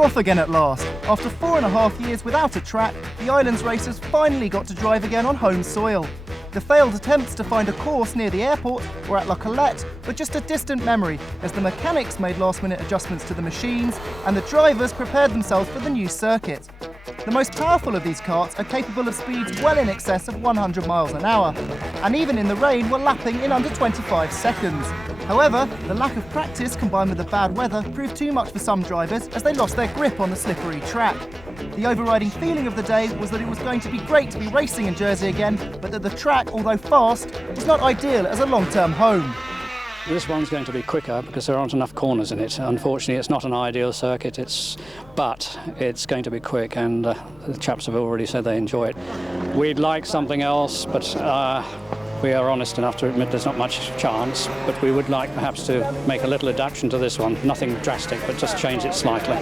They're off again at last. After 4.5 years without a track, the Islands racers finally got to drive again on home soil. The failed attempts to find a course near the airport or at La Colette were just a distant memory as the mechanics made last-minute adjustments to the machines and the drivers prepared themselves for the new circuit. The most powerful of these karts are capable of speeds well in excess of 100 miles an hour, and even in the rain were lapping in under 25 seconds. However, the lack of practice combined with the bad weather proved too much for some drivers as they lost their grip on the slippery track. The overriding feeling of the day was that it was going to be great to be racing in Jersey again, but that the track, although fast, was not ideal as a long-term home. This one's going to be quicker because there aren't enough corners in it. Unfortunately, it's not an ideal circuit, but it's going to be quick, and the chaps have already said they enjoy it. We'd like something else, but we are honest enough to admit there's not much chance, but we would like perhaps to make a little adaptation to this one. Nothing drastic, but just change it slightly.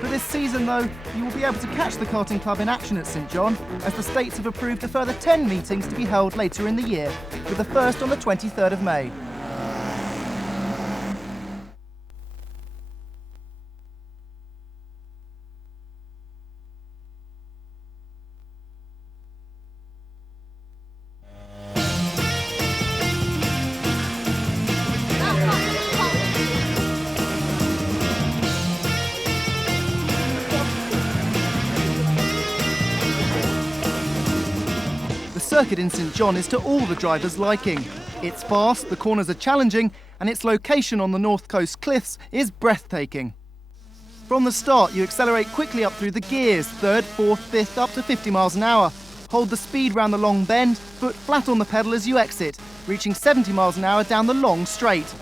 For this season, though, you will be able to catch the karting club in action at St John, as the states have approved a further 10 meetings to be held later in the year, with the first on the 23rd of May. The circuit in St John is to all the drivers' liking. It's fast, the corners are challenging, and its location on the North Coast cliffs is breathtaking. From the start, you accelerate quickly up through the gears, 3rd, 4th, 5th, up to 50 miles an hour. Hold the speed round the long bend, foot flat on the pedal as you exit, reaching 70 miles an hour down the long straight.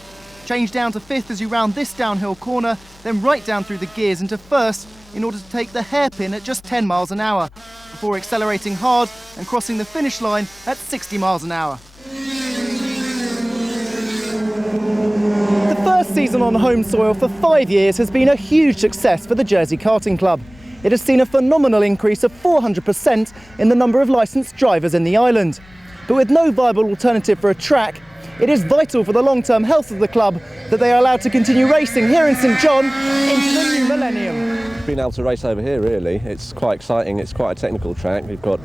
Change down to 5th as you round this downhill corner, then right down through the gears into 1st in order to take the hairpin at just 10 miles an hour, before accelerating hard and crossing the finish line at 60 miles an hour. The first season on home soil for 5 years has been a huge success for the Jersey Karting Club. It has seen a phenomenal increase of 400% in the number of licensed drivers in the island. But with no viable alternative for a track, it is vital for the long-term health of the club that they are allowed to continue racing here in St John into the new millennium. Being able to race over here, really, it's quite exciting. It's quite a technical track. We've got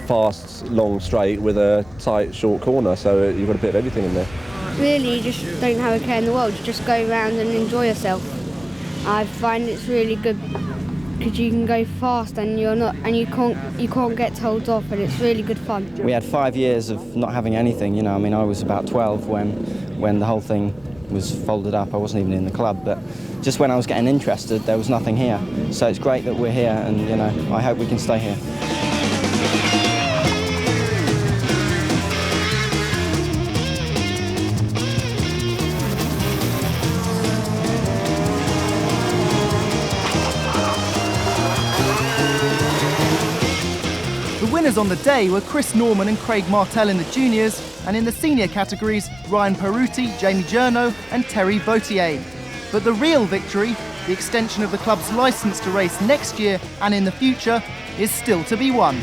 fast, long straight with a tight, short corner, so you've got a bit of everything in there. Really, you just don't have a care in the world. You just go around and enjoy yourself. I find it's really good because you can go fast and you can't get told off, and it's really good fun. We had 5 years of not having anything, you know. I mean, I was about 12 when the whole thing was folded up. I wasn't even in the club, but just when I was getting interested, there was nothing here. So it's great that we're here, and you know, I hope we can stay here. The winners on the day were Chris Norman and Craig Martell in the juniors, and in the senior categories, Ryan Peruti, Jamie Journo and Terry Vautier. But the real victory, the extension of the club's licence to race next year and in the future, is still to be won.